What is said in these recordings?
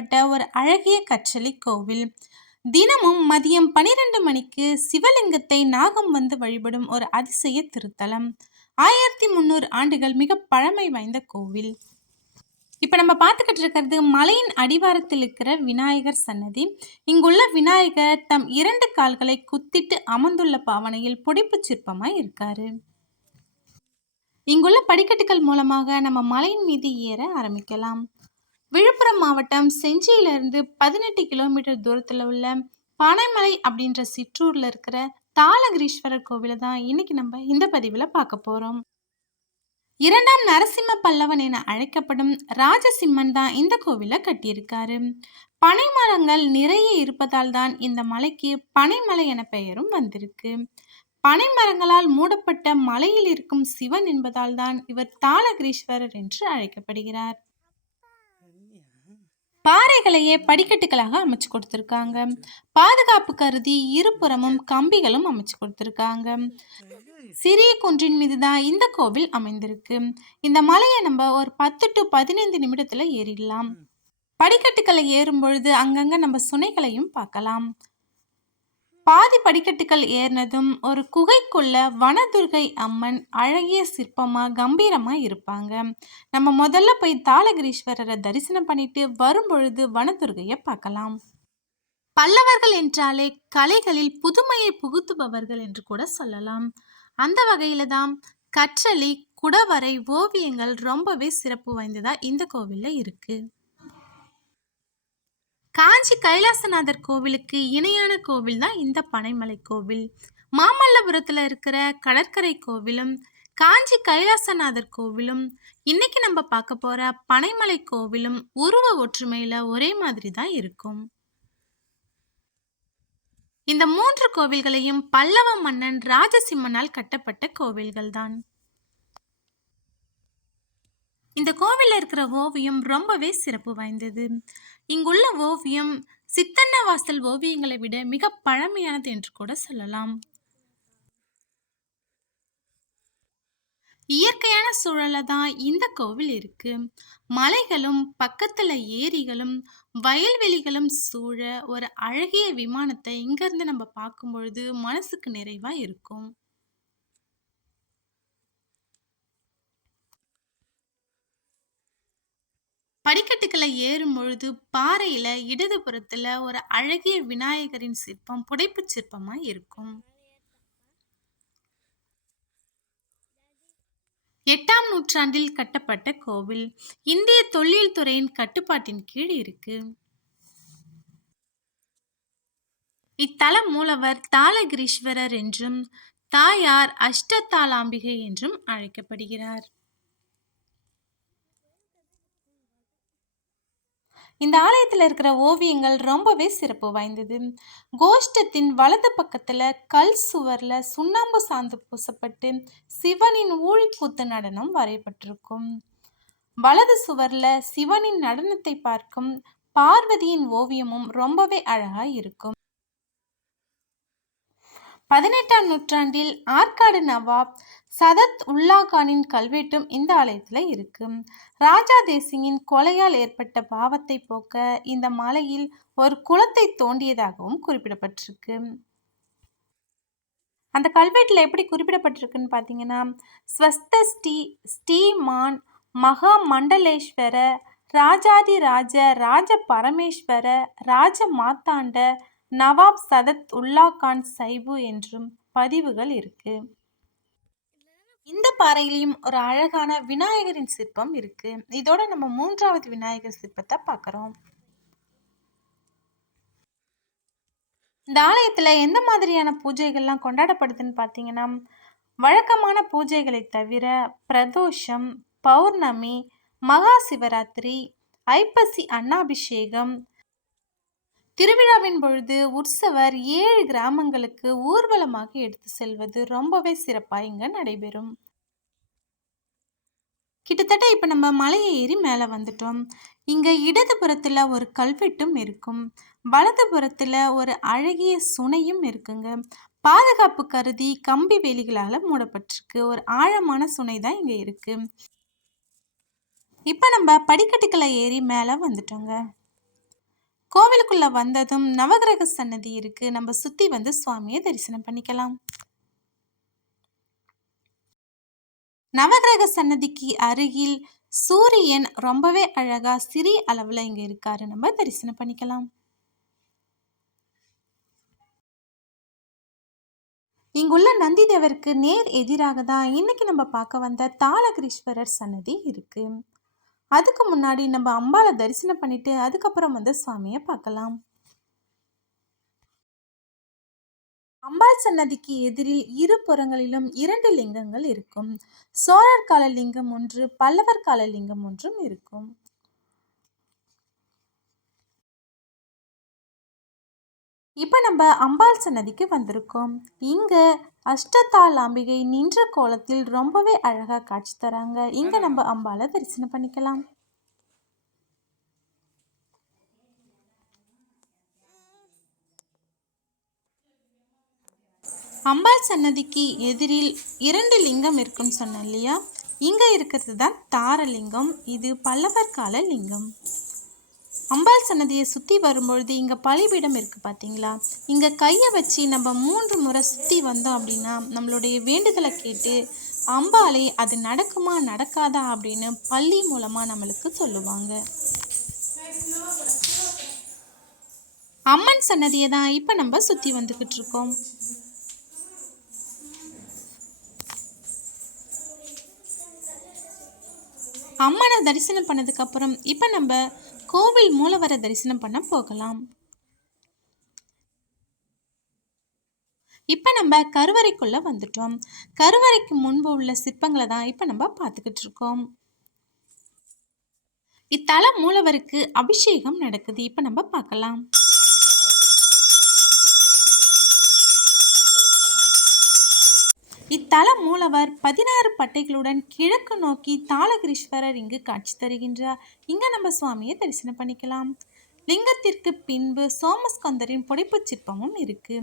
அமைக்கப்பட்ட ஒரு அழகிய கற்றளி கோவில். தினமும் மதியம் பனிரெண்டு மணிக்கு சிவலிங்கத்தை நாகம் வந்து வழிபடும் ஒரு அதிசய திருத்தலம். ஆயிரத்தி முந்நூறு ஆண்டுகள் மிக பழமை வாய்ந்த கோவில். இப்போ நம்ம பார்த்துக்கிட்டு இருக்கிறது மலையின் அடிவாரத்தில் இருக்கிற விநாயகர் சன்னதி. இங்குள்ள விநாயகர் தம் இரண்டு கால்களை குத்திட்டு அமர்ந்துள்ள பாவனையில் பொடிப்பு சிற்பமாய் இருக்காரு. இங்குள்ள படிக்கட்டுகள் மூலமாக நம்ம மலையின் மீது ஏற ஆரம்பிக்கலாம். விழுப்புரம் மாவட்டம் செஞ்சியிலிருந்து பதினெட்டு கிலோமீட்டர் தூரத்தில் உள்ள பனைமலை அப்படின்ற சிற்றூரில் இருக்கிற தாளகிரீஸ்வரர் கோவிலை தான் இன்னைக்கு நம்ம இந்த பதிவில் பார்க்க போகிறோம் இரண்டாம் நரசிம்ம பல்லவன் என அழைக்கப்படும் ராஜசிம்மன் தான் இந்த கோவிலை கட்டியிருக்காரு. பனை மரங்கள் நிறைய இருப்பதால் தான் இந்த மலைக்கு பனைமலை என பெயரும் வந்திருக்கு. பனை மரங்களால் மூடப்பட்ட மலையில் இருக்கும் சிவன் என்பதால் தான் இவர் தாளகிரீஸ்வரர் என்று அழைக்கப்படுகிறார். பாறைகளையே படிக்கட்டுகளாக அமைச்சு கொடுத்துருக்காங்க. பாதுகாப்பு கருதி இருபுறமும் கம்பிகளும் அமைச்சு கொடுத்துருக்காங்க. சிறிய குன்றின் மீது தான் இந்த கோவில் அமைந்திருக்கு. இந்த மலையை நம்ம ஒரு பத்து டு பதினைந்து நிமிடத்துல ஏறிடலாம். படிக்கட்டுகளை ஏறும் பொழுது அங்கங்க நம்ம சுனைகளையும் பார்க்கலாம். பாதி படிக்கட்டுகள் ஏறினதும் ஒரு குகைக்குள்ள வனதுர்கை அம்மன் அழகிய சிற்பமா கம்பீரமா இருப்பாங்க. நம்ம முதல்ல போய் தாளகிரீஸ்வரரை தரிசனம் பண்ணிட்டு வரும்பொழுது வனதுர்கையை பார்க்கலாம். பல்லவர்கள் என்றாலே கலைகளில் புதுமையை புகுத்துபவர்கள் என்று கூட சொல்லலாம். அந்த வகையில தான் கற்றளி குடவரை ஓவியங்கள் ரொம்பவே சிறப்பு வாய்ந்ததா இந்த கோவில்ல இருக்கு. காஞ்சி கைலாசநாதர் கோவிலுக்கு இணையான கோவில் தான் இந்த பனைமலை கோவில். மாமல்லபுரத்தில் இருக்கிற கடற்கரை கோவிலும் காஞ்சி கைலாசநாதர் கோவிலும் இன்னைக்கு நம்ம பார்க்க போற பனைமலை கோவிலும் உருவ ஒற்றுமையில ஒரே மாதிரி தான் இருக்கும். இந்த மூன்று கோவில்களையும் பல்லவ மன்னன் ராஜசிம்மனால் கட்டப்பட்ட கோவில்கள் தான் இந்த கோவிலில் இருக்கிற ஓவியம் ரொம்பவே சிறப்பு வாய்ந்தது. இங்குள்ள ஓவியம் சித்தன்ன வாசல் ஓவியங்களை விட மிக பழமையானது என்று கூட சொல்லலாம். இயற்கையான சூழலை தான் இந்த கோவில் இருக்கு. மலைகளும் பக்கத்துல ஏரிகளும் வயல்வெளிகளும் சூழ ஒரு அழகிய விமானத்தை இங்கிருந்து நம்ம பார்க்கும் பொழுது மனசுக்கு நிறைவா இருக்கும். படிக்கட்டுகளை ஏறும் பொழுது பாறையில இடதுபுறத்துல ஒரு அழகிய விநாயகரின் சிற்பம் புடைப்புச் சிற்பமா இருக்கும். எட்டாம் நூற்றாண்டில் கட்டப்பட்ட கோவில். இந்திய தொல்லியல் துறையின் கட்டுப்பாட்டின் கீழ் இருக்கு. இத்தல மூலவர் தாளகிரீஸ்வரர் என்றும் தாயார் அஷ்டத்தாளாம்பிகை என்றும் அழைக்கப்படுகிறார். இந்த ஆலயத்தில் இருக்கிற ஓவியங்கள் ரொம்பவே சிறப்பு வாய்ந்தது. கோஷ்டத்தின் வலது பக்கத்தில் கல் சுவரில் சுண்ணாம்பு சாந்து பூசப்பட்டு சிவனின் ஊழிக்கூத்து நடனம் வரையப்பட்டிருக்கும். வலது சுவரில் சிவனின் நடனத்தை பார்க்கும் பார்வதியின் ஓவியமும் ரொம்பவே அழகாக இருக்கும். பதினெட்டாம் நூற்றாண்டில் ஆற்காடு நவாப் சதத் உல்லா கானின் கல்வெட்டும் இந்த ஆலயத்தில் இருக்கு. ராஜா தேசிங்கின் கொலையால் ஏற்பட்ட பாவத்தை போக்க இந்த மலையில் ஒரு குளத்தை தோண்டியதாகவும் குறிப்பிடப்பட்டிருக்கு. அந்த கல்வெட்டில் எப்படி குறிப்பிடப்பட்டிருக்குன்னு பார்த்தீங்கன்னா ஸ்வஸ்த ஸ்ரீ ஸ்ரீமான் மகா மண்டலேஸ்வர ராஜாதி ராஜ ராஜ பரமேஸ்வர ராஜ மாத்தாண்ட நவாப் சதத் உல்லா கான் சைபு என்றும் பதிவுகள் இருக்குது இந்த பாறையிலையும் ஒரு அழகான விநாயகரின் சிற்பம் இருக்கு. இதோட நம்ம மூன்றாவது விநாயகர் சிற்பத்தை பார்க்குறோம். இந்த ஆலயத்தில் எந்த மாதிரியான பூஜைகள்லாம் கொண்டாடப்படுதுன்னு பார்த்தீங்கன்னா வழக்கமான பூஜைகளை தவிர பிரதோஷம் பௌர்ணமி மகா சிவராத்திரி ஐப்பசி அன்னாபிஷேகம் திருவிழாவின் பொழுது உற்சவர் ஏழு கிராமங்களுக்கு ஊர்வலமாக எடுத்து செல்வது ரொம்பவே சிறப்பாக இங்கே நடைபெறும். கிட்டத்தட்ட இப்போ நம்ம மலையை ஏறி மேலே வந்துட்டோம். இங்கே இடதுபுறத்தில் ஒரு கல்வெட்டும் இருக்கும். வலதுபுறத்தில் ஒரு அழகிய சுனையும் இருக்குங்க. பாதுகாப்பு கருதி கம்பி வேலிகளால் மூடப்பட்டிருக்கு. ஒரு ஆழமான சுனை தான் இங்கே இருக்குது இப்போ நம்ம படிக்கட்டுக்களை ஏறி மேலே வந்துட்டோங்க. கோவிலுக்குள்ள வந்ததும் நவகிரக சன்னதி இருக்கு. நம்ம சுத்தி வந்து சுவாமியை தரிசனம் பண்ணிக்கலாம். நவகிரக சன்னதிக்கு அருகில் சூரியன் ரொம்பவே அழகா சிறிய அளவுல இங்க இருக்காரு. நம்ம தரிசனம் பண்ணிக்கலாம். இங்குள்ள நந்தி தேவருக்கு நேர் எதிராக தான் இன்னைக்கு நம்ம பார்க்க வந்த தாளகிரீஸ்வரர் சன்னதி இருக்கு. அதுக்கு முன்னாடி நம்ம அம்பாளை தரிசனம் பண்ணிட்டு அதுக்கப்புறம் வந்து சுவாமியை பார்க்கலாம். அம்பாள் சன்னதிக்கு எதிரில் இரு புறங்களிலும் இரண்டு லிங்கங்கள் இருக்கும். சோழர் கால லிங்கம் ஒன்று பல்லவர் கால லிங்கம் ஒன்றும் இருக்கும். இப்போ நம்ம அம்பாள் சன்னதிக்கு வந்திருக்கோம். இங்க அஷ்டத்தாள் அம்பிகை நின்ற கோலத்தில் ரொம்பவே அழகா காட்சி தராங்க. இங்க நம்ம அம்பாளை தரிசனம் பண்ணிக்கலாம். அம்பாள் சன்னதிக்கு எதிரில் இரண்டு லிங்கம் இருக்குன்னு சொன்னேன் இல்லையா? இங்க இருக்கிறது தான் தாரலிங்கம் இது பல்லவர் கால லிங்கம். அம்பாள் சன்னதியை சுற்றி வரும்பொழுது இங்கே பலிபீடம் இருக்குது பார்த்தீங்களா இங்கே கையை வச்சு நம்ம மூன்று முறை சுற்றி வந்தோம் அப்படின்னா நம்மளுடைய வேண்டுதலை கேட்டு அம்பாளை அது நடக்குமா நடக்காதா அப்படின்னு பள்ளி மூலமாக நம்மளுக்கு சொல்லுவாங்க. அம்மன் சன்னதியை தான் இப்போ நம்ம சுற்றி வந்துக்கிட்டு இருக்கோம். அம்மனை தரிசனம் பண்ணதுக்கு அப்புறம் இப்போ நம்ம கோவில் மூலவரை தரிசனம் பண்ண போகலாம். இப்போ நம்ம கருவறைக்குள்ளே வந்துட்டோம். கருவறைக்கு முன்பு உள்ள சிற்பங்களை தான் இப்போ நம்ம பார்த்துக்கிட்டு இருக்கோம். இத்தல மூலவருக்கு அபிஷேகம் நடக்குது. இப்போ நம்ம பார்க்கலாம். இத்தல மூலவர் பதினாறு பட்டைகளுடன் கிழக்கு நோக்கி தாளகிரீஸ்வரர் இங்கு காட்சி தருகின்றார். இங்க நம்ம சுவாமியை தரிசனம் பண்ணிக்கலாம். லிங்கத்திற்கு பின்பு சோமஸ்கந்தரின் புடைப்புச் சிற்பமும் இருக்கு.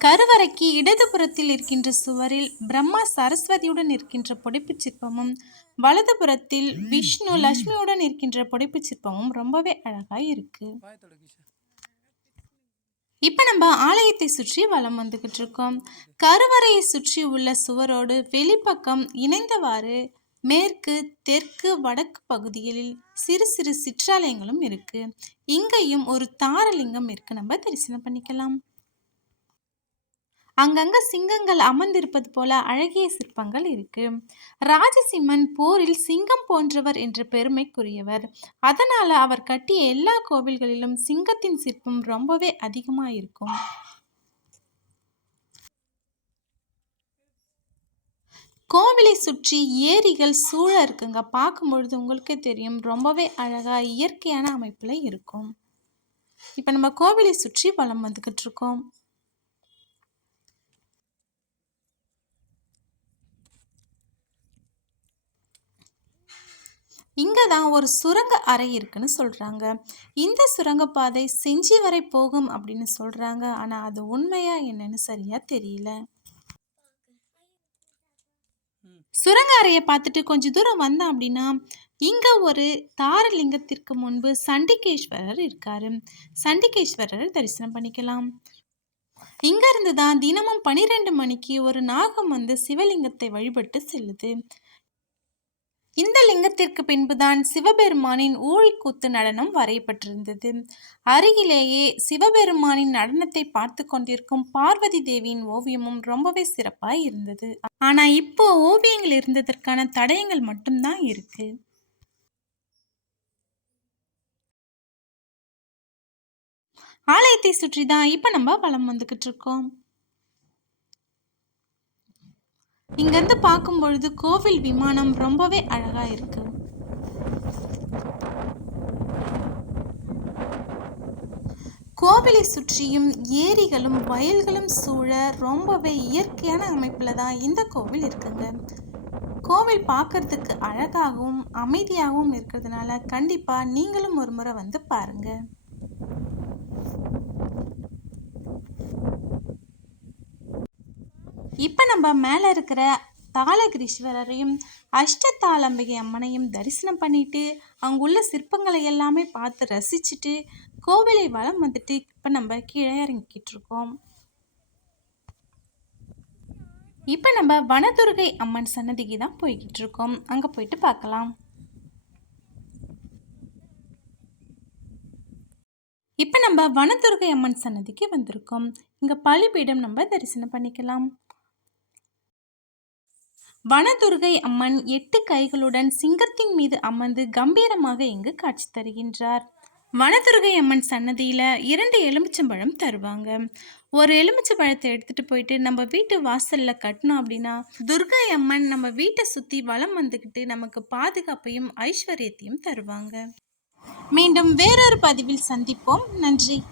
கருவறைக்கு இடதுபுறத்தில் இருக்கின்ற சுவரில் பிரம்மா சரஸ்வதியுடன் இருக்கின்ற புடைப்புச் சிற்பமும் வலதுபுறத்தில் விஷ்ணு லட்சுமியுடன் இருக்கின்ற புடைப்புச் சிற்பமும் ரொம்பவே அழகாக இருக்குது இப்போ நம்ம ஆலயத்தை சுற்றி வலம் வந்துக்கிட்டு இருக்கோம். கருவறையை சுற்றி உள்ள சுவரோடு வெளிப்பக்கம் இணைந்தவாறு மேற்கு தெற்கு வடக்கு பகுதிகளில் சிறு சிறு சிற்றாலயங்களும் இருக்கு. இங்கேயும் ஒரு தாரலிங்கம் இருக்கு. நம்ம தரிசனம் பண்ணிக்கலாம். அங்கங்க சிங்கங்கள் அமர்ந்திருப்பது போல அழகிய சிற்பங்கள் இருக்கு. ராஜசிம்மன் போரில் சிங்கம் போன்றவர் என்ற பெருமைக்குரியவர். அதனால அவர் கட்டிய எல்லா கோவில்களிலும் சிங்கத்தின் சிற்பம் ரொம்பவே அதிகமா இருக்கும். கோவிலை சுற்றி ஏரிகள் சூழ இருக்குங்க. பார்க்கும்பொழுது உங்களுக்கே தெரியும் ரொம்பவே அழகா இயற்கையான அமைப்புல இருக்கும். இப்போ நம்ம கோவிலை சுற்றி வலம் வந்துக்கிட்டு இருக்கோம். இங்கே தான் ஒரு சுரங்க அறை இருக்குன்னு சொல்கிறாங்க இந்த சுரங்கப்பாதை செஞ்சி வரை போகும் அப்படின்னு சொல்கிறாங்க ஆனால் அது உண்மையா என்னன்னு சரியா தெரியல. சுரங்க அறையை பார்த்துட்டு கொஞ்சம் தூரம் வந்தோம் அப்படின்னா இங்க ஒரு தாரலிங்கத்திற்கு முன்பு சண்டிகேஸ்வரர் இருக்காரு. சண்டிகேஸ்வரர் தரிசனம் பண்ணிக்கலாம். இங்கேருந்து தான் தினமும் பனிரெண்டு மணிக்கு ஒரு நாகம் வந்து சிவலிங்கத்தை வழிபட்டு செல்லுது. இந்த லிங்கத்திற்கு பின்புதான் சிவபெருமானின் ஊழிக்கூத்து நடனம் வரையப்பட்டிருந்தது. அருகிலேயே சிவபெருமானின் நடனத்தை பார்த்து கொண்டிருக்கும் பார்வதி தேவியின் ஓவியமும் ரொம்பவே சிறப்பாய் இருந்தது. ஆனா இப்போ ஓவியங்கள் இருந்ததற்கான தடயங்கள் மட்டும்தான் இருக்கு. ஆலயத்தை சுற்றி தான் இப்ப நம்ம வளம் வந்துகிட்டு இருக்கோம். இங்கேருந்து பார்க்கும் பொழுது கோவில் விமானம் ரொம்பவே அழகாக இருக்கு. கோவிலை சுற்றியும் ஏரிகளும் வயல்களும் சூழ ரொம்பவே இயற்கையான அமைப்பில் தான் இந்த கோவில் இருக்குங்க. கோவில் பார்க்கறதுக்கு அழகாகவும் அமைதியாகவும் இருக்கிறதுனால கண்டிப்பாக நீங்களும் ஒரு முறை வந்து பாருங்கள் இப்போ நம்ம மேலே இருக்கிற தாளகிரீஸ்வரரையும் அஷ்டதாளம்பிகை அம்மனையும் தரிசனம் பண்ணிட்டு அங்குள்ள சிற்பங்களை எல்லாமே பார்த்து ரசிச்சுட்டு கோவிலை வளம் வந்துட்டு இப்போ நம்ம கீழே இறங்கிக்கிட்டு இருக்கோம். இப்போ நம்ம வனதுர்கை அம்மன் சன்னதிக்கு தான் போய்கிட்டு இருக்கோம். அங்கே போயிட்டு பார்க்கலாம். இப்போ நம்ம வனதுர்கை அம்மன் சன்னதிக்கு வந்திருக்கோம். இங்கே பலிபீடம் நம்ம தரிசனம் பண்ணிக்கலாம். வனதுர்கை அம்மன் எட்டு கைகளுடன் சிங்கத்தின் மீது அமர்ந்து கம்பீரமாக இங்கு காட்சி தருகின்றார். வனதுர்கை அம்மன் சன்னதியில் இரண்டு எலுமிச்சம்பழம் தருவாங்க. ஒரு எலுமிச்சம்பழத்தை எடுத்துட்டு போயிட்டு நம்ம வீட்டு வாசல்ல கட்டினோம் அப்படின்னா துர்கை அம்மன் நம்ம வீட்டை சுற்றி வளம் வந்துக்கிட்டு நமக்கு பாதுகாப்பையும் ஐஸ்வர்யத்தையும் தருவாங்க. மீண்டும் வேறொரு பதிவில் சந்திப்போம். நன்றி.